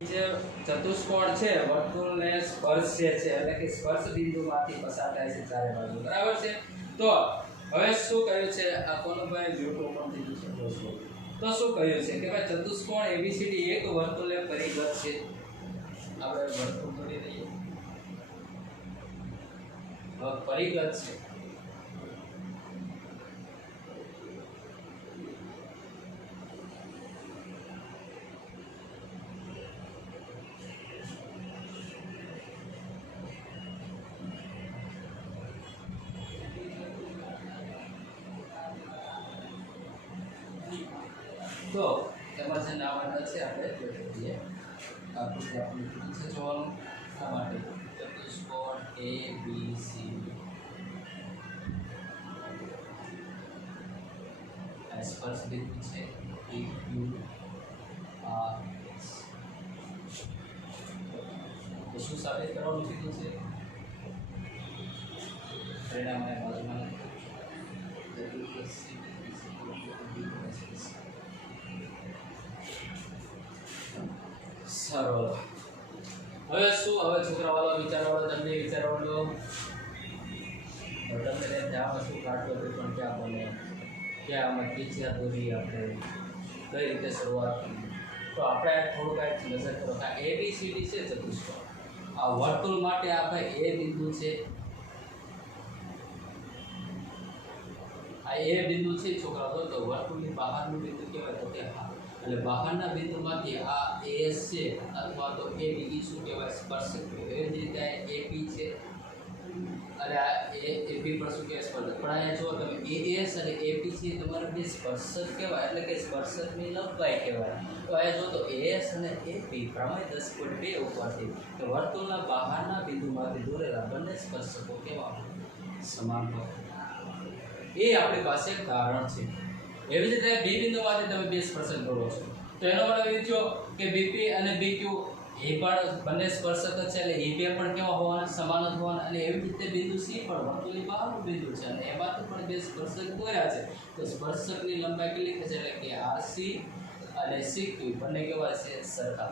જે ચતુષ્કોણ છે વર્તુળને સ્પર્શે છે એટલે કે સ્પર્શ બિંદુમાંથી પસાર થાય છે ચારે બાજુ, બરાબર છે। તો હવે શું કહ્યું છે આ કોનભાઈ YouTube પર દીધું છે દોસ્તો। તો શું કહ્યું છે કે ભાઈ ચતુષ્કોણ ABCD એક વર્તુળે પરિગત છે। આપણે વર્તુળ દોરી દઈએ, પરિગત છે। तो એમાં જે નામ આના છે આપણે જોઈ લઈએ। આકૃતિ આપણે કીધું છે જોવાનું આ માટે ચતુષ્કોણ ABCD આ સ્પર્શ બિંદુ છે PQR। તો શું સાબિત કરવાનું કીધું છે? પરિણામ અને બાજુમાં સરળ। હવે શું હવે છોકરાવાળો વિચારવાળો તમને વિચારવાળો તમને ધ્યાન શું કાઢવો પણ ક્યાં બને ક્યાં આમાં ટીચર દોરી આપણે કઈ રીતે શરૂઆત કરી। તો આપણે થોડું કાંઈક નજર કરો કે ABCD છે ચતુષ્કોણ, આ વર્તુળ માટે આપણે A બિંદુ છે, આ A બિંદુ છે છોકરાઓ। તો વર્તુળની બહારનું બિંદુ કહેવાય તો કે હા, એટલે બહારના બિંદુમાંથી આ AS છે અથવા તો એ બીજી શું કહેવાય સ્પર્શક। એવી જ રીતે AP છે અને આ AP પર શું કહેવાય સ્પર્શક। પણ અહીંયા જો તમે AS અને AP છે તમારે બે સ્પર્શક કહેવાય એટલે કે સ્પર્શકની લંબાઈ કહેવાય। તો અહીંયા જો તો AS અને AP પ્રમેય 10.2 ઉપરથી તો વર્તુળના બહારના બિંદુમાંથી દોરેલા બંને સ્પર્શકો કેવા સમાન હોય એ આપણી પાસે કારણ છે। એવી રીતે બે બિંદુમાંથી તમે બે સ્પર્શક દોરો છો તો એનો મતલબ એ થયો કે BP અને BQ એ પણ બંને સ્પર્શક છે એટલે એ બે પણ કેવા હોવાના સમાન જ હોવાના। અને એવી રીતે બિંદુ C પણ વર્તુળની બહારનું બિંદુ છે અને એમાંથી પણ બે સ્પર્શક દોર્યા છે તો સ્પર્શકની લંબાઈ કેટલી થશે એટલે કે RC અને CQ બંને કેવા છે સરખા।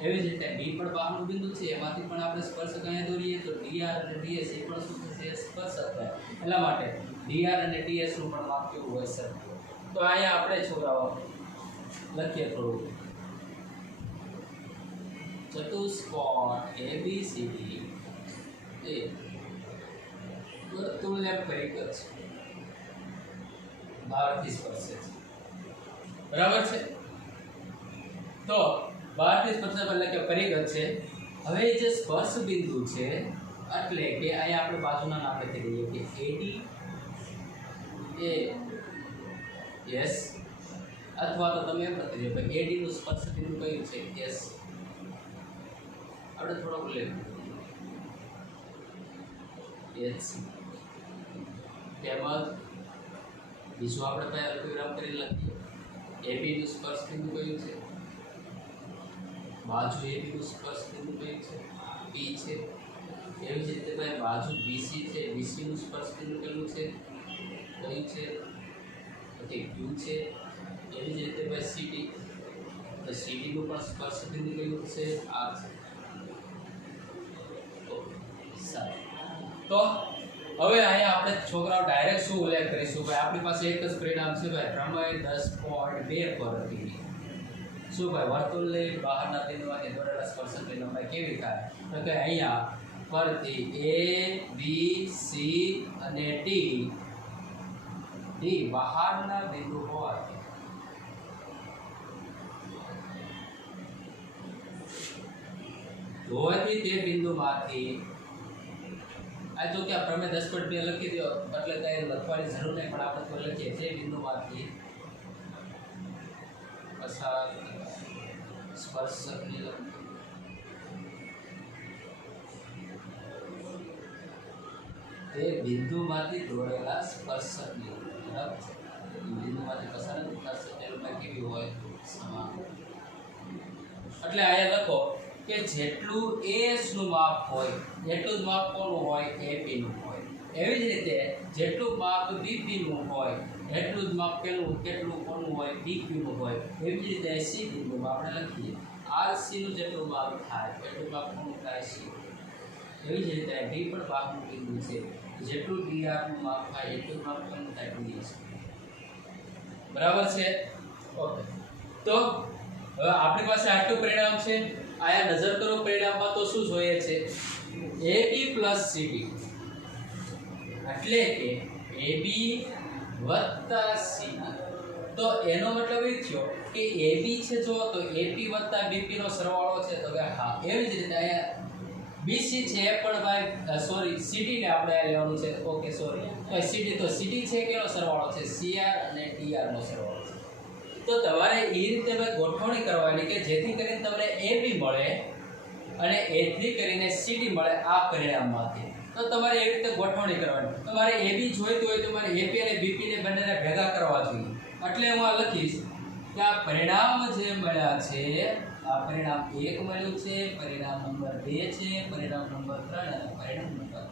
એવી જ રીતે D પણ બહારનું બિંદુ છે એમાંથી પણ આપણે સ્પર્શક અહીંયા દોરીએ તો DR અને DS એ પણ શું થશે સ્પર્શક થાય। એટલા માટે DR અને DS નું પણ માપ કેવું હોય સરખું। તો અહીંયા આપણે છોકરાઓ લખીએ થોડું ચતુષ્કોણ ABCD એ વર્તુળને પરિગત છે, બહારથી સ્પર્શે છે, બરાબર છે। તો બહારથી સ્પર્શે એટલે કે પરિગત છે। હવે જે સ્પર્શ બિંદુ છે એટલે કે અહીંયા આપણે બાજુના નામ લખી દઈએ કે AD એ S અથવા તો તમે એમ લખી દો કે AD નું સ્પર્શ બિંદુ કયું છે S। આપણે થોડો ઉલ્લેખ HC તેમજ બીજું આપણે પહેલા અલ્પવિરામ કરી લખીએ AB નું સ્પર્શ બિંદુ કયું છે, બાજુ AB નું સ્પર્શ બિંદુ કયું છે P છે। એવી જ રીતે ભાઈ બાજુ BC છે, BC નું સ્પર્શ બિંદુ કયું છે પછી Q છે। એવી જ રીતે ભાઈ CD તો CD નું પણ સ્પર્શ બિંદુ કયું છે R છે। તો હવે અહીંયા આપણે છોકરાઓ ડાયરેક્ટ શું ઉલ્લેખ કરીશું ભાઈ આપણી પાસે એક જ પરિણામ છે ભાઈ પ્રમેય 10.2 પરથી શું ભાઈ વર્તુળની બહારના બિંદુમાંથી દોરેલા સ્પર્શકની લંબાઈ કેવી થાય તો કે અહીંયા પરથી A B C અને D બહારના બિંદુ હોવાથી તે બિંદુમાંથી આ જો કે પ્રમેય 10.2 લખી દો એટલે કઈ લખવાની જરૂર નહીં પણ આપણે તો લખીએ તે બિંદુમાંથી પસાર સ્પર્શકની તે બિંદુમાંથી દોરેલા સ્પર્શકની બિંદુમાંથી પસાર સ્પર્શકની લંબાઈ કેવી હોય સમાન। એટલે અહીંયા લખો કે જેટલું AS નું માપ હોય એટલું જ માપ કોનું હોય AP નું હોય। એવી જ રીતે જેટલું માપ BP નું હોય એટલું જ માપ કેટલું કોનું હોય DQ નું હોય। એવી જ રીતે C બિંદુમાં આપણે લખીએ RC નું જેટલું માપ થાય એટલું માપ કોનું થાય C એવી જ રીતે D પણ બહારનું બિંદુ છે જેટલું DR નું માપ થાય એટલું માપ કોનું થાય DS બરાબર છે ઓકે તો હવે આપણી પાસે આટલું પરિણામ છે આયા નજર કરો પરિણામમાં તો શું જોઈએ છે AB + CD એટલે કે AB + CD તો એનો મતલબ એ થયો કે AB છે જો તો AP + BP નો સરવાળો છે તો કે હા એવી જ રીતે અહીંયા BC છે પણ ભાઈ સોરી CD ને આપણે આ લેવાનું છે ઓકે સોરી તો CD છે કેનો સરવાળો છે CR અને DR નો સરવાળો છે તો તમારે એ રીતે ભાઈ ગોઠવણી કરવાની કે જેથી કરીને તમને AB મળે અને A3 કરીને CD મળે આ પરિણામમાંથી તો તમારે એ રીતે ગોઠવણી કરવાની તમારે AB જોઈતું હોય તો તમારે AP અને BP ને બંનેને ભેગા કરવા જોઈએ એટલે હું આ લખીશ કે આ પરિણામ જે મળ્યા છે આ પરિણામ 1 મળ્યું છે પરિણામ નંબર 2 છે પરિણામ નંબર 3 અને પરિણામ નંબર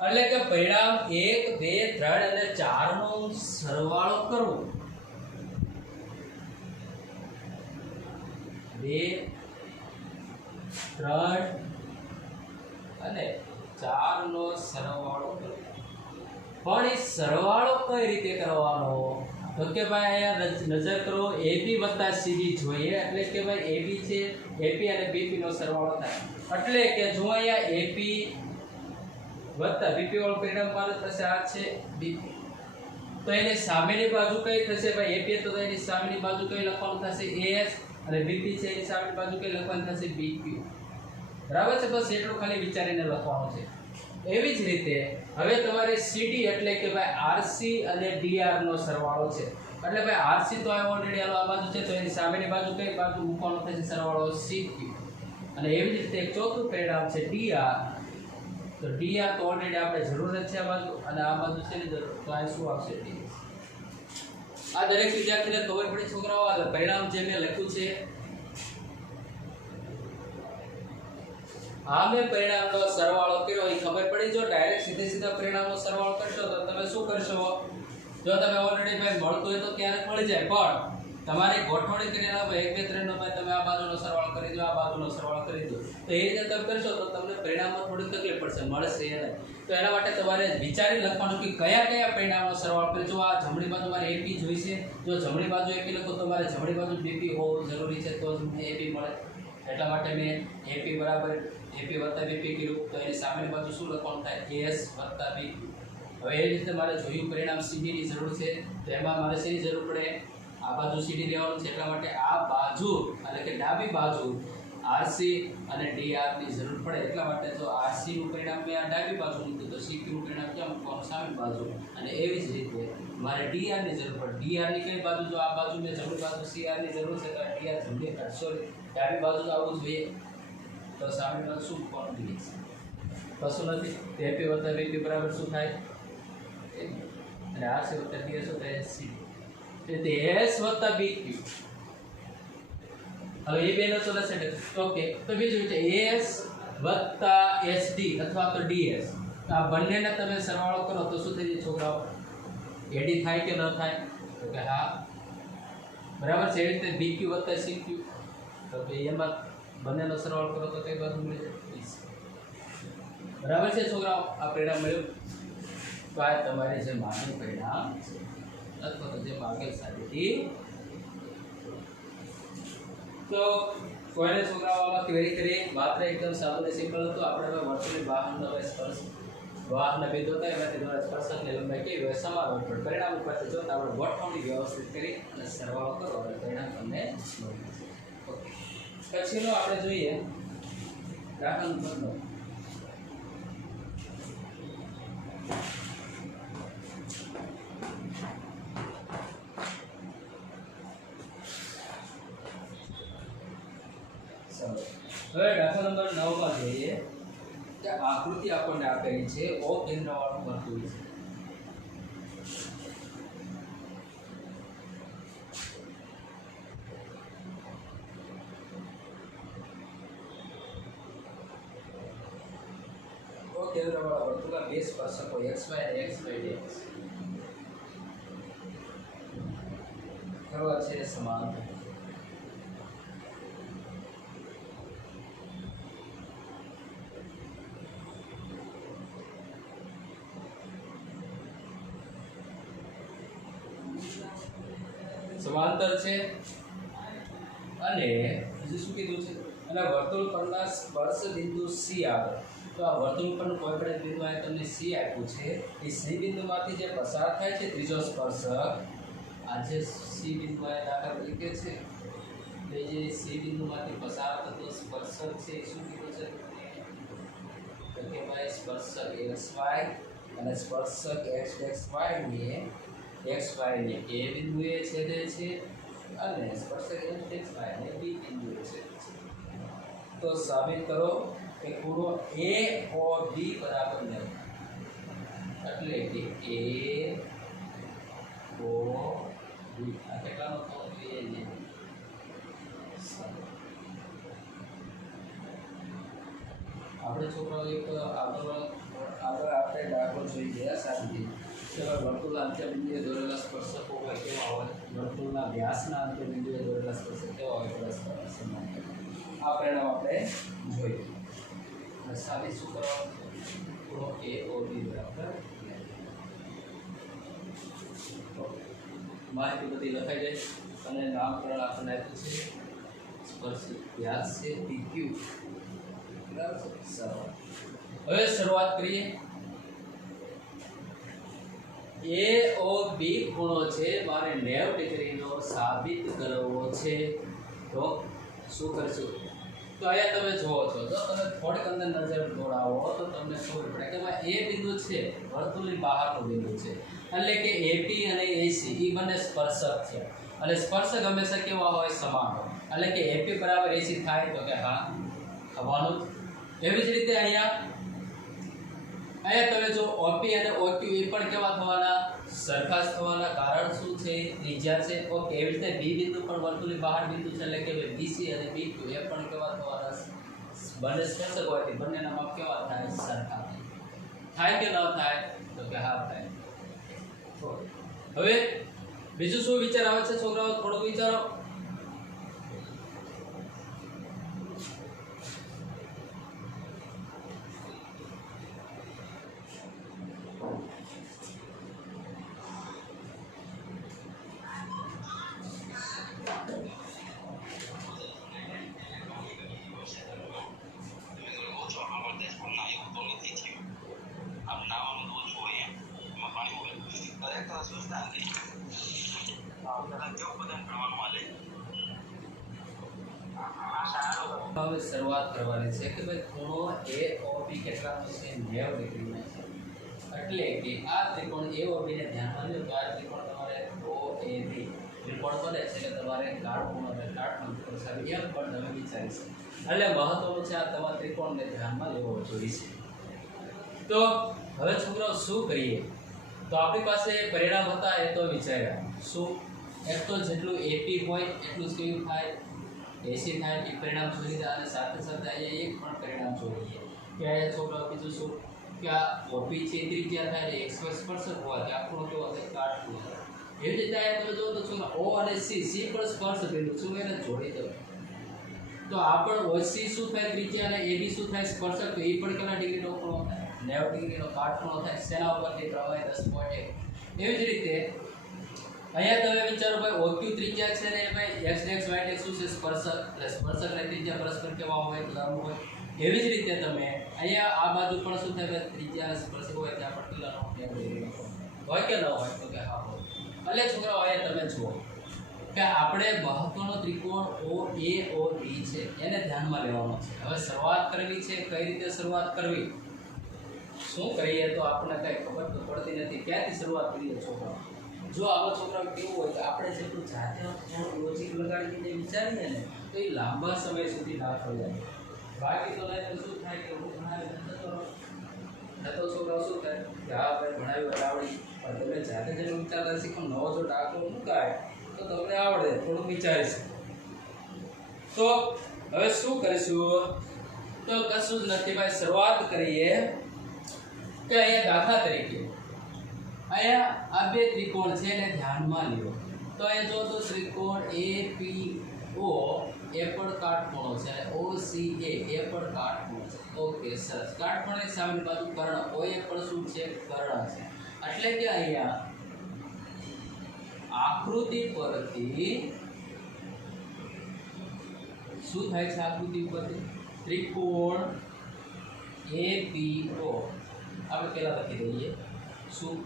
4 એટલે કે પરિણામ 1 2 3 અને 4 નો સરવાળો કરવો 2 3 અને 4 નો સરવાળો કરવો પણ એ સરવાળો કઈ રીતે કરવાનો તો કે ભાઈ અહીંયા નજર કરો AB + CD જોઈએ એટલે કે ભાઈ AB છે AP અને BP નો સરવાળો થાય એટલે કે જો અહીંયા AP + BP વાળું પરિણામ મારું થશે આ છે BP તો એની સામેની બાજુ કઈ થશે ભાઈ AP તો એની સામેની બાજુ કઈ લખવાનું થશે AS અને BP છે એની સામેની બાજુ કઈ લખવાનું થશે BQ બરાબર છે બસ એટલું ખાલી વિચારીને લખવાનું છે એવી જ રીતે હવે તમારે CD એટલે કે ભાઈ RC અને DR નો સરવાળો છે એટલે ભાઈ RC તો આ ઓલરેડી આ બાજુ છે તો એની સામેની બાજુ કઈ બાજુ મૂકવાનો થશે સરવાળો CQ અને એવી જ રીતે એક ચોથું પરિણામ છે DR તો DR તો ઓલરેડી આપણે જરૂર છે આ બાજુ અને આ બાજુ છે ને જરૂર તો આ શું આવશે DS આ દરેક વિદ્યાર્થીને ખબર પડી છોકરાઓ આ પરિણામ જે મેં લખ્યું છે આ મેં પરિણામનો સરવાળો કર્યો એ ખબર પડી જો ડાયરેક્ટ સીધા પરિણામનો સરવાળો કરશો તો તમે શું કરશો જો તમે ઓલરેડી ભાઈ મળતું હોય તો ક્યારેક મળી જાય પણ તમારે ગોઠવણી કરીને 1 2 3 નો ભાઈ તમે આ બાજુનો સરવાળો કરી દો આ બાજુનો સરવાળો કરી દો તો એ રીતે તમે કરશો તો તમને પરિણામમાં થોડી તકલીફ પડશે મળશે નહીં તો એના માટે તમારે વિચારી લખવાનું કે કયા પરિણામનો સરવાળો કરે જો આ જમણી બાજુ મારે AP જોઈશે જો જમણી બાજુ AP લખો તો મારે જમણી બાજુ BP હોવું જરૂરી છે તો જ મને AP મળે એટલા માટે મેં AP બરાબર AP + BP કર્યું તો એની સામેની બાજુ શું લખવાનું થાય AS + BP હવે એ રીતે મારે જોયું પરિણામ CD ની જરૂર છે તો એમાં મારે શેની જરૂર પડે આ બાજુ CD લેવાનું છે એટલા માટે આ બાજુ એટલે કે ડાબી બાજુ RC અને DR ની જરૂર પડે એટલા માટે જો RC નું પરિણામ મેં આ ડાબી બાજુ મૂક્યું તો CQ નું પરિણામ ક્યાં મૂકવાનું સામેની બાજુ અને એવી જ રીતે મારે DR ની જરૂર પડે DR ની કઈ બાજુ જો આ બાજુ મેં જમણી બાજુ CR ની જરૂર છે તો DR જમણી સોરી ડાબી બાજુ આવવું જોઈએ તો સામેની બાજુ શું મૂકવાનું DS કશું નથી તો AP + BP બરાબર શું થાય અને RC + DS શું થાય CD એટલે AS + BQ હવે એ બેનો સોલ્યુશન ઓકે તો બીજું છે AS + SD અથવા તો DS આ બંનેને તમે સરવાળો કરો તો શું થઈ જાય છોકરાઓ AD થાય કે ન થાય તો કે હા બરાબર છે એ રીતે BQ + CQ તો કે એમાં બંનેનો સરવાળો કરો તો કઈ બાજુ મળે બરાબર છે છોકરાઓ આ પરિણામ મળ્યું તો આ તમારે જે માગેલ પરિણામ છે અથવા તો જે માગેલ સાબિતી તો કોઈને છોકરાઓમાં ક્વેરી કરી માત્ર એકદમ સાદું અને સિમ્પલ હતું આપણે હવે વર્તુળની બહારનો સ્પર્શ બહારના બિંદુ હતા એમાંથી દ્વારા સ્પર્શકની લંબાઈ કેવી હોય સમાન હોય પણ પરિણામ ઉપરથી જોતા આપણે ગોઠવણી વ્યવસ્થિત કરી અને સરવાળો કરો અને પરિણામ તમને મળે ઓકે પછીનો આપણે જોઈએ દાખલા નંબર 9 હવે દાખલા નંબર 9 માં જોઈએ કે આકૃતિ આપણને આપેલી છે O કેન્દ્રવાળું વર્તુળ છે O કેન્દ્રવાળા વર્તુળના બે સ્પર્શકો XY અને XY' કરવા છે સમાન સમાંતર છે અને બીજું શું કીધું છે અને વર્તુળ પરના સ્પર્શ બિંદુ સી આગળ તો આ વર્તુળ પરનું કોઈ પણ બિંદુ આ તમને સી આપ્યું છે એ સી બિંદુમાંથી જે પસાર થાય છે ત્રીજો સ્પર્શક આ જે સી બિંદુ આ દાખલા તરીકે છે એ જે સી બિંદુમાંથી પસાર થતો સ્પર્શક છે એ શું કીધું છે તો કે ભાઈ સ્પર્શક xy અને સ્પર્શક xy ને xy ને a બિંદુએ છેદે છે અને સ્પર્શક xy ને b બિંદુએ છેદે છે તો સાબિત કરો કે ખૂણો AOB બરાબર 90 એટલે કે AOB આ કેટલાનો થવો જોઈએ ને આપણે છોકરાઓ એક આગળ આપણે દાખલો જોઈ ગયા સાથે કે વર્તુળના અંત્યબિંદુએ દોરેલા સ્પર્શકો હોય કેવા હોય વર્તુળના વ્યાસના અંત્યબિંદુએ દોરેલા સ્પર્શક કેવા હોય પરસ્પર સમાન આ પરિણામ આપણે જોઈએ અને સાબિત શું કરવાનું ખૂણો AOB બરાબર માહિતી બધી લખાઈ જાય અને નામકરણ આપણને આપ્યું છે સ્પર્શક વ્યાસ છે PQ બરાબર સારું હવે શરૂઆત કરીએ AOB ખૂણો છે મારે 90 ડિગ્રીનો સાબિત કરવો છે તો શું કરશું તો અહીંયા તમે જુઓ છો તો તમે થોડીક અંદર નજર દોડાવો તો તમને ખબર પડે કે ભાઈ એ બિંદુ છે વર્તુળની બહારનું બિંદુ છે એટલે કે AP અને AC એ બંને સ્પર્શક છે અને સ્પર્શક હંમેશા કેવા હોય સમાન હોય એટલે કે AP બરાબર AC થાય તો કે હા થવાનું એવી જ રીતે અહીંયા તમે જો OP અને OQ એ પણ કેવા થવાના સરખા થવાના કારણ શું છે ત્રિજ્યા છે ઓકે એવી રીતે B બિંદુ પણ વર્તુળની બહાર બિંદુ છે એટલે કે BC અને BQ એ પણ કેવા થવાના બંને સ્પર્શક હોવાથી બંનેના માપ કેવા થાય સરખા થાય કે ન થાય તો કે હા થાય હવે બીજું શું વિચાર આવે છે છોકરાઓ થોડું વિચારો હવે શરૂઆત કરવાની છે કે ભાઈ ખૂણો AOB કેટલાનો છે 90 ડિગ્રીનો છે એટલે કે આ ત્રિકોણ AOB ને ધ્યાનમાં લો તો આ ત્રિકોણ તમારે OAB ત્રિકોણ બને છે એટલે તમારે કાટખૂણો અને કાટખૂણો દર્શાવી એમ પણ તમે વિચારી શકો એટલે મહત્વનું છે આ તમારા ત્રિકોણને ધ્યાનમાં લેવો જોઈએ તો હવે છોકરાઓ શું કરીએ તો આપણી પાસે પરિણામ હતા એ તો વિચાર્યા શું એક તો જેટલું AP હોય એટલું જ કેવું થાય AC થાય એ પરિણામ જોઈ લીધા અને સાથે સાથે અહીંયા એક પણ પરિણામ જોઈએ કે અહીંયા છોકરાઓ બીજું શું કે આ OP છે ત્રિજ્યા થાય એટલે XY સ્પર્શક હોવાથી આ ખૂણો કેવો થાય કાટખૂણો એવી રીતે અહીંયા તમે જો તો છોકરા O અને C પણ સ્પર્શ બિંદુ શું એને જોડી દો તો આ પણ OC શું થાય ત્રિજ્યા અને AB શું થાય સ્પર્શક તો એ પણ કેટલા ડિગ્રીનો ખૂણો થાય 90 ડિગ્રીનો કાટખૂણો થાય શેના ઉપરથી પ્રવાહી 10.1 એવી જ રીતે અહીંયા તમે વિચારો ભાઈ OQ ત્રિજ્યા છે ને ભાઈ x y શું છે સ્પર્શક એટલે સ્પર્શક અને ત્રિજ્યા પરસ્પર કેવા હોય લંબ હોય એવી જ રીતે તમે અહીંયા આ બાજુ પણ શું થાય ભાઈ ત્રિજ્યા સ્પર્શક હોય ત્યાં પણ કેટલાનો હોય કે ન હોય તો કે હા હોય એટલે છોકરાઓ અહીંયા તમે જુઓ કે આપણે મહત્વનો ત્રિકોણ OAOB છે એને ધ્યાનમાં લેવાનો છે હવે શરૂઆત કરવી છે કઈ રીતે શરૂઆત કરવી શું કરીએ તો આપણને કઈ ખબર તો પડતી નથી ક્યાંથી શરૂઆત કરીએ છોકરાઓ જો આવા છોકરાઓ કેવું હોય તો આપણે જેટલું જાતે લોજિક લગાડીને વિચારીએ ને તો એ લાંબા સમય સુધી ના થઈ જાય બાકી તો નહીં શું થાય કે હું ભણાવી તો છોકરાઓ શું થાય કે હા ભાઈ ભણાવી આવડી પણ તમે જાતે જેટલું વિચારતા શીખો નવો જો દાખલો મૂકાય તો તમને આવડે થોડું વિચારી શકો તો હવે શું કરીશું તો કશું જ નથી ભાઈ શરૂઆત કરીએ કે અહીંયા દાખલા તરીકે અહીંયા આ બે ત્રિકોણ છે એને ધ્યાનમાં લ્યો તો અહીંયા જો તો ત્રિકોણ APO એ પણ કાટખૂણો છે અને OCA એ પણ કાટખૂણો છે ઓકે સરસ કાટખૂણાની સામેની બાજુ કર્ણ OA પણ શું છે કર્ણ છે એટલે કે અહીંયા આકૃતિ પરથી શું થાય છે? આકૃતિ પરથી ત્રિકોણ APO આપણે પેલા લખી દઈએ શું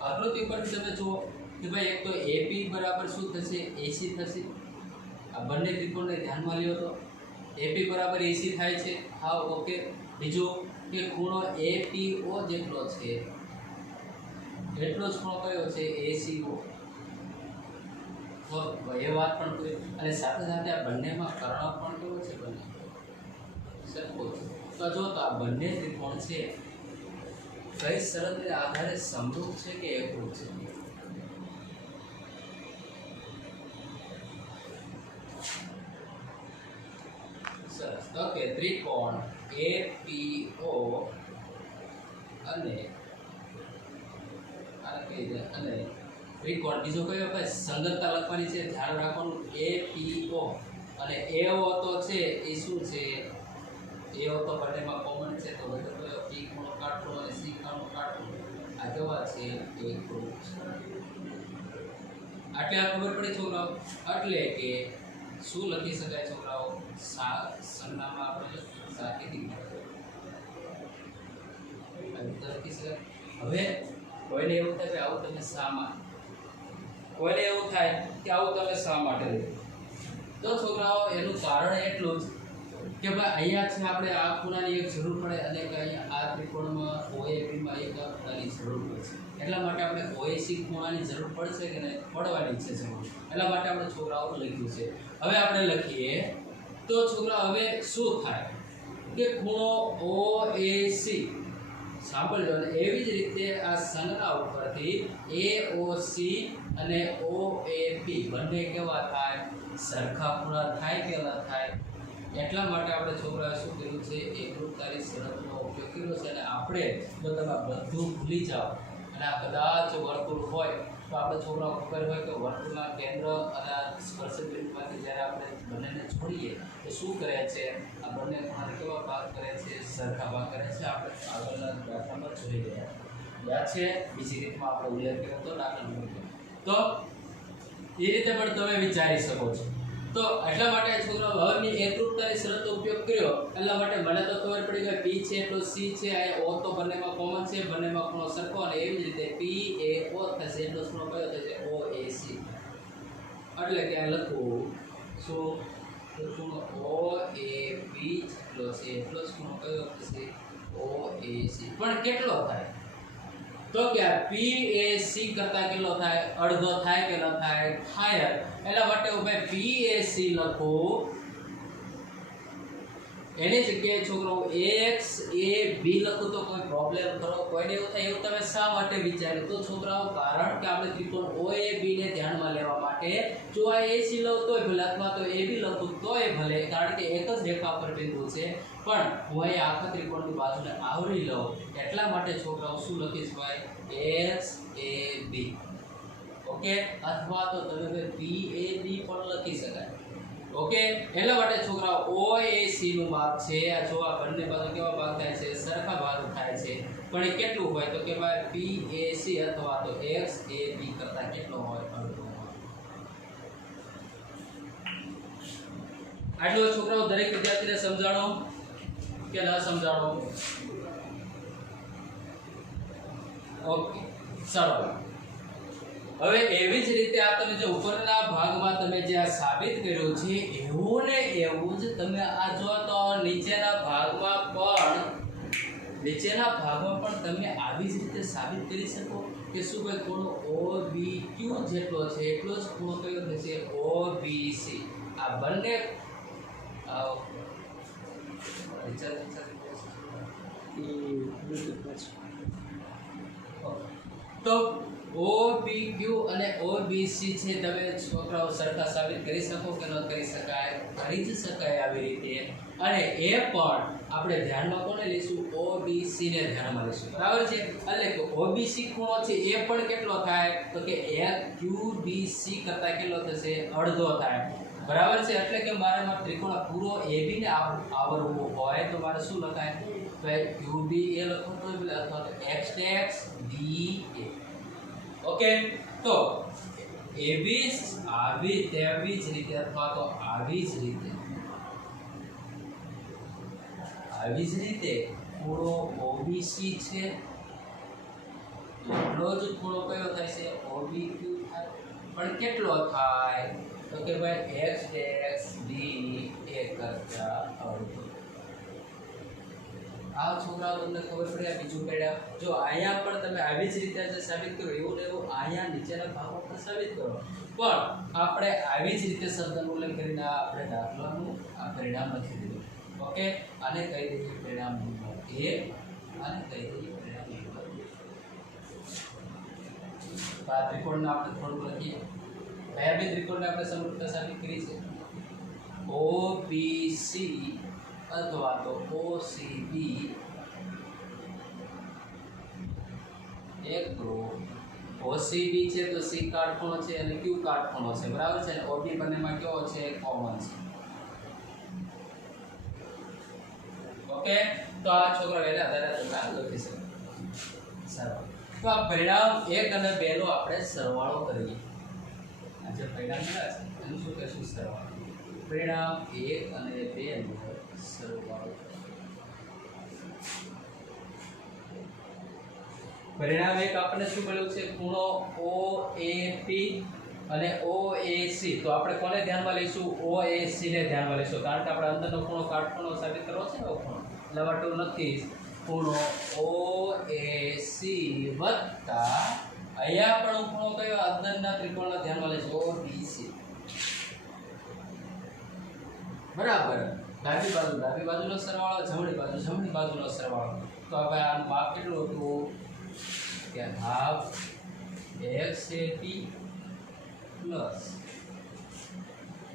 આકૃતિ પર તમે જુઓ કે ભાઈ એક તો AP બરાબર શું થશે? AC થશે. આ બંને ત્રિકોણને ધ્યાનમાં લ્યો તો AP બરાબર AC થાય છે. હા, ઓકે. બીજું કે ખૂણો APO જેટલો છે એટલો જ ખૂણો કયો છે? ACO. તો એ વાત પણ કરી. અને સાથે સાથે આ બંનેમાં કર્ણ પણ કેવો છે? બંને સરખો છે. તો જો તો આ બંને ત્રિકોણ છે કઈ શરતને આધારે સમરૂપ છે કે એકરૂપ છે? સરસ. તો કે ત્રિકોણ APO અને ત્રિકોણ બીજો કયો? ભાઈ સંગતતા લખવાની છે, ધ્યાન રાખવાનું. APO અને AO તો છે એ શું છે? AO તો બંનેમાં કોમન છે. તો બધો કયો? P ખૂણો કાઢવો અને C ખૂણો કાઢવો. આ કેવા છે? એકરૂપ છે. આટલે આ ખબર પડી છોકરાઓ. એટલે કે શું લખી શકાય છોકરાઓ? સંજ્ઞામાં આપણે સાહિત્યિક લખી શકાય. હવે કોઈને એવું થાય કે આવું તમે શા માટે, કોઈને એવું થાય કે આવું તમે શા માટે લો? તો છોકરાઓ એનું કારણ એટલું જ કે ભાઈ અહીંયા છે આપણે આ ખૂણાની એક જરૂર પડે અને અહીંયા આ ત્રિકોણમાં OAP માં એક ખૂણાની જરૂર પડશે. એટલા માટે આપણે OAC ખૂણાની જરૂર પડશે કે નહીં? પડવાની છે જરૂર. એટલા માટે આપણે છોકરાઓ લખ્યું છે. હવે આપણે લખીએ તો છોકરા હવે શું થાય કે ખૂણો OAC સાંભળજો. અને એવી જ રીતે આ સંજ્ઞા ઉપરથી AOC અને OAP બંને કેવા થાય? સરખા ખૂણા થાય કે ન થાય? એટલા માટે આપણે છોકરાએ શું કર્યું છે? એકરૂપતાની શરતનો ઉપયોગ કર્યો છે. અને આપણે જો તમે બધું ભૂલી જાઓ અને આ કદાચ વર્તુળ હોય તો આપણે છોકરાઓ ખબર હોય કે વર્તુળના કેન્દ્ર અને આ સ્પર્શક બિંદુમાંથી જ્યારે આપણે બંનેને છોડીએ તો શું કરે છે? આ બંને ખૂણાને કેવા ભાગ કરે છે? સરખા ભાગ કરે છે. આપણે આગળના દાખલામાં જોઈ રહ્યા યાદ છે. બીજી રીતમાં આપણે ઉલ્લેખ કર્યો હતો દાખલા નંબર 2. તો એ રીતે પણ તમે વિચારી શકો છો. તો એટલા માટે છોકરાઓ હવે મેં એકરૂપતાની શરતનો ઉપયોગ કર્યો. એટલા માટે મને તો ખબર પડી કે P છે તો C છે, આ O તો બંનેમાં કોમન છે, બંનેમાં ખૂણો સરખો. અને એવી જ રીતે PAO થશે એટલો ખૂણો કયો થશે? OAC. એટલે કે આ લખું શું? ખૂણો OAP જેટલો છે એટલો જ ખૂણો કયો થશે? OAC. પણ કેટલો થાય? તો કે આ PAC કરતા કેટલો થાય? અડધો થાય કે ન થાય? થાય. એટલા માટે હું ભાઈ PAC લખું. એની જગ્યાએ છોકરો XAB લખું તો કોઈ પ્રોબ્લેમ ખરો? કોઈને એવું થાય એવું તમે શા માટે વિચાર્યું? તો છોકરાઓ કારણ કે આપણે ત્રિકોણ OAB ને ધ્યાનમાં લેવા માટે જો આ AC લઉં તોય ભલે અથવા તો AB લખું તોય ભલે, કારણ કે એક જ રેખા પર બિંદુ છે. પણ હું અહીંયા આખા ત્રિકોણની બાજુને આવરી લઉં એટલા માટે છોકરાઓ શું લખીશ ભાઈ? SAB. ઓકે. અથવા તો તમે PAB પણ લખી શકાય. ઓકે. એટલા માટે છોકરાઓ OAC નું માપ છે આ જો આ બંને બાજુ કેવા ભાગ થાય છે? સરખા ભાગ થાય છે. પણ એ કેટલું હોય? તો કે ભાઈ PAC અથવા તો XAB કરતા કેટલો હોય? અડધો હોય. આટલું છોકરાઓ દરેક વિદ્યાર્થીને સમજાણો કે ના સમજાણો? ઓકે, સરળ. હવે એવી જ રીતે આ તમે જે ઉપરના ભાગમાં તમે જે આ સાબિત કર્યું છે એવું ને એવું જ તમે આ જો તો નીચેના ભાગમાં પણ તમે આવી જ રીતે સાબિત કરી શકો કે શું ભાઈ ખૂણો OBQ જેટલો છે એટલો જ ખૂણો કયો થશે? OBC. આ બંને તો OBQ અને OBC છે તમે છોકરાઓ સરખા સાબિત કરી શકો કે ન કરી શકાય? કરી જ શકાય આવી રીતે. અને એ પણ આપણે ધ્યાનમાં કોને લઈશું? OBC ને ધ્યાનમાં લઈશું. બરાબર છે. એટલે કે OBC ખૂણો છે એ પણ કેટલો થાય? તો કે QBC કરતા કેટલો થશે? અડધો થાય. बराबर है એટલે કે મારે માં ત્રિકોણ પૂરો AB ને આવરવો હોય તો મારે શું લખાય તો QB એ લખો તો અથવા તો XDX BA ઓકે તો AB આવી તેવી જ રીતે અથવા તો આવી જ રીતે પૂરો OBC છે એટલો જ પૂરો કયો થાય છે OBQ થાય પણ કેટલો થાય तो के भाई x x b a करता अड़धो आ छोकरा તમને ખબર પડે બીજું પેડા જો આયા પણ તમે આવી જ રીતે જે સાબિત કરો એવું ને એવું આયા નીચેના ભાગો પર સાબિત કરો પણ આપણે આવી જ રીતે શબ્દનું ઉલ્લેખ કરીને આપણે દાખલાનું આ પરિણામ લખી દીધું ઓકે આને કહી દઈએ પરિણામ નંબર 1 આને કહી દઈએ પરિણામ નંબર 2 આ ત્રિકોણને આપણે થોડું લખીએ कया भी त्रिकोण ने આપણે સમરૂપતા સાબિત કરી છે OBC અથવા તો OCB એક ગ્રુપ OCB છે તો C કાટખૂણો છે અને Q કાટખૂણો છે બરાબર છે અને OB બંનેમાં કેવો છે કોમન છે ઓકે તો આ છોકરા વેલા આધારે તમે લખી શકો સરળ તો આ પરિણામ 1 અને 2 નો આપણે સરવાળો કરીએ આજે પરિણામ મળ્યા છે એનું શું કહેશું સરવાળો પરિણામ 1 અને 2 નો સરવાળો પરિણામ 1 આપણને શું મળ્યું છે ખૂણો OAP અને OAC તો આપણે કોને ધ્યાનમાં લઈશું OAC ને ધ્યાનમાં લઈશું કારણ કે આપણે અંદરનો ખૂણો કાટખૂણો સાબિત કરવો છે ને ખૂણો એટલે વાટો લખીશ ખૂણો OAC વત્તા અહીંયા પણ ખૂણો કયો અંદરના ત્રિકોણના ધ્યાનમાં લઈશું OBC બરાબર ડાબી બાજુનો સરવાળો જમણી બાજુનો સરવાળો તો હવે આનું માપ કેટલું હતું કે હાફ XAP પ્લસ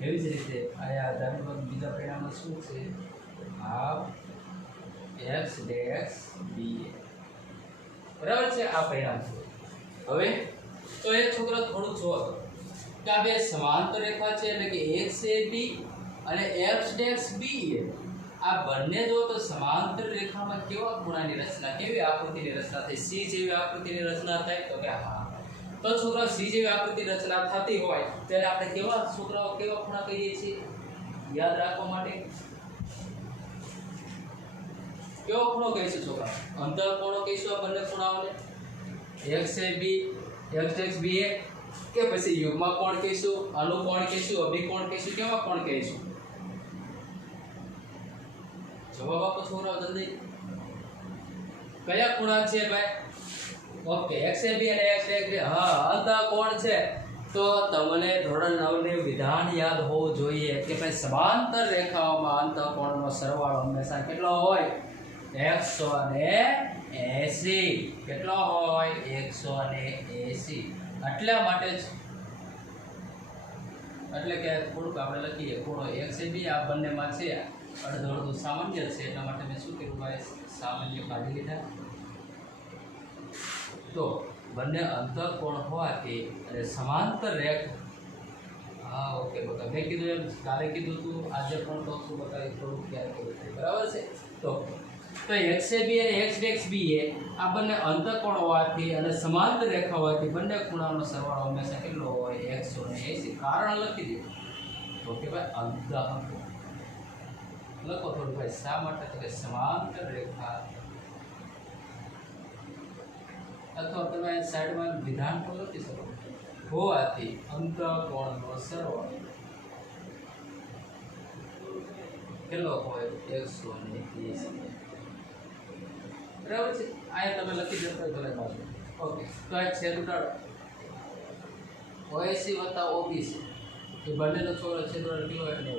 એવી જ રીતે આયા ડાબી બાજુ બીજા પરિણામમાં શું છે હાફ XDX BA બરાબર છે આ પરિણામ છે હવે તો એ છોકરા થોડું જોવો કે આ બે સમાંતર રેખા છે એટલે કે XAB અને XDX BA આ બંને જો તો સમાંતર રેખામાં કેવા ખૂણાની રચના કેવી આકૃતિની રચના થાય C જેવી આકૃતિની રચના થાય તો કે હા તો છોકરા C જેવી આકૃતિ રચના થતી હોય ત્યારે આપણે કેવા છોકરાઓ કેવા ખૂણા કહીએ છીએ યાદ રાખવા માટે કેવો ખૂણો કહીશું છોકરા અંતર ખૂણો કહીશું આ બંને ખૂણાઓને XAB XDX BA કે પછી યુગ્મ કોણ કહીશું અનુકોણ કહીશું અભિકોણ કહીશું કેવા કોણ કહીશું જવાબ આપો છોકરાઓ જલ્દી કયા ખૂણા છે ભાઈ ઓકે XAB અને XDX હા અંતર કોણ છે તો તમને ધોરણ 9 ની વિધાન યાદ હોવું જોઈએ કે ભાઈ સમાંતર રેખાઓમાં અંતર કોણનો સરવાળો હંમેશા કેટલો હોય 180 કેટલો હોય 180 એટલા માટે જ એટલે કે થોડુંક આપણે લખીએ ખૂણો XAB આ બંનેમાં છે અડધો સામાન્ય છે એટલા માટે મેં શું કર્યું ભાઈ સામાન્ય કાઢી લીધા તો બંને અંતર કોણ હોવાથી અને સમાંતર રેખ હા ઓકે બકા મેં કીધું એમ કાલે કીધું તું આજે પણ તો શું બતાવી થોડુંક યાદ કરવું બરાબર છે તો XAB અને XDX BA આ બંને અંતર કોણ હોવાથી અને સમાંતર રેખા હોવાથી બંને ખૂણાનો સરવાળો હંમેશા કેટલો હોય 180 કારણ લખી દીધું ઓકે ભાઈ અંતર લખો થોડું ભાઈ શા માટે તો કે સમાંતર રેખા અથવા તમે સાઈડમાં વિધાન પણ લખી શકો હોવાથી અંતર કોણનો સરવાળો કેટલો હોય 180 બરાબર છે આ તમે લખી દેશો ભલે બાજુ ઓકે તો આ છેદ ઉડાડો OAC વત્તા OBC એ બંનેનો છોકરો છેદ ઉડાડો કેટલો એટલે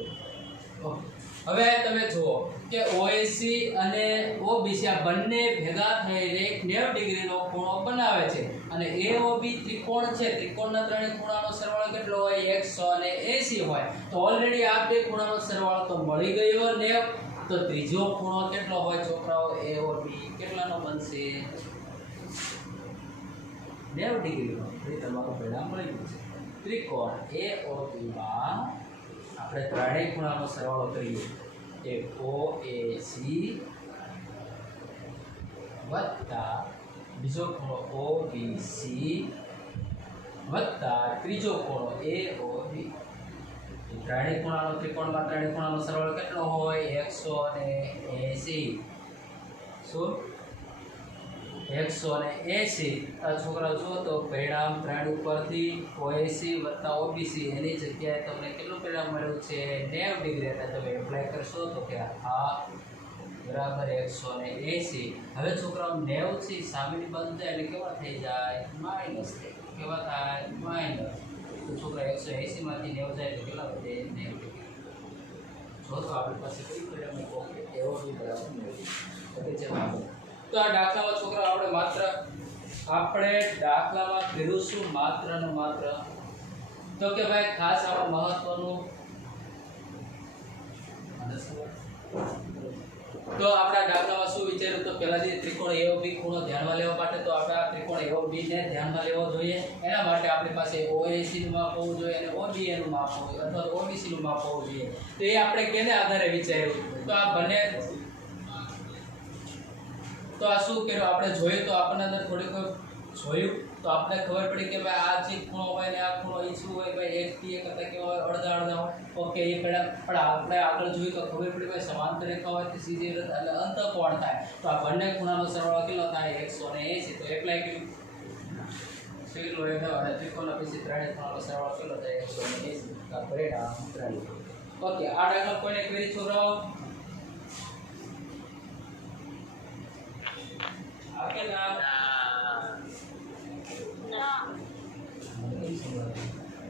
ઓકે હવે તમે જુઓ કે OAC અને OBC આ બંને ભેગા થઈને 90 ડિગ્રીનો ખૂણો બનાવે છે અને AOB ત્રિકોણ છે ત્રિકોણના ત્રણેય ખૂણાનો સરવાળો કેટલો હોય 180 હોય તો ઓલરેડી આ બે ખૂણાનો સરવાળો તો મળી ગયો ને તો ત્રીજો ખૂણો કેટલો હોય છોકરાઓ AOB કેટલાનો બનશે 90 ડિગ્રીનો એ તમારું પરિણામ મળી ગયું છે ત્રિકોણ AOB માં આપણે ત્રણેય ખૂણાનો સરવાળો કરીએ એ OAC વત્તા બીજો ખૂણો OBC વત્તા ત્રીજો ખૂણો AOB. ત્રણેય ખૂણાનો ત્રિકોણમાં ત્રણેય ખૂણાનો સરવાળો કેટલો હોય? 180. શું? 180. આ છોકરાઓ જુઓ તો પરિણામ ત્રણ ઉપરથી OAC વત્તા OBC એની જગ્યાએ તમને કેટલું પરિણામ મળ્યું છે? 90 ડિગ્રી. એટલે તમે એપ્લાય કરશો તો કે હા બરાબર 180. હવે છોકરાઓ 90 થી સામેની બાજુ જાય એટલે કેવા થઈ જાય? માઇનસ થઈ. કેવા થાય? માઇનસ. તો છોકરા 180 માંથી 90 જાય એટલે કેટલા વધે? 90 ડિગ્રી. જો તો આપણી પાસે કઈ પરિણામ ઓકે એવો બી બરાબર 90. ઓકે ચાલો. તો આ દાખલામાં છોકરા આપણે દાખલામાં કર્યું શું? માત્ર ને માત્ર તો કે ભાઈ ખાસ આપણે મહત્વનું તો આપણા દાખલામાં શું વિચાર્યું? તો પહેલાથી ત્રિકોણ AOB ખૂણો ધ્યાનમાં લેવા માટે તો આપણે આ ત્રિકોણ AOB ને ધ્યાનમાં લેવો જોઈએ. એના માટે આપણી પાસે OAC નું માપ હોવું જોઈએ અને OBA નું માપ હોવું જોઈએ અથવા OBC નું માપ હોવું જોઈએ. તો એ આપણે કેને આધારે વિચાર્યું? તો આ બંને તો આ શું કર્યું આપણે જોયું તો આપણને અંદર થોડીક જોયું તો આપણે ખબર પડી કે ભાઈ આ જે ખૂણો હોય ને આ ખૂણો એ શું હોય? ભાઈ 1 થી 1 કરતા કેવા હોય? અડધા હોય. ઓકે એ પણ આપણે આગળ જોયું તો ખબર પડી ભાઈ સમાંતર રેખા હોય તો સીધી રેખા એટલે અંતઃકોણ થાય. તો આ બંને ખૂણાનો સરવાળો કેટલો થાય? 180. તો એપ્લાય કર્યું કેટલો હોય? અને ત્રિકોણના પછી ત્રણેય ખૂણાનો સરવાળો કેટલો થાય? 180. આ પરિણામ 3. ઓકે આ દાખલા કોઈને કરી છોકરાઓ? Okay now.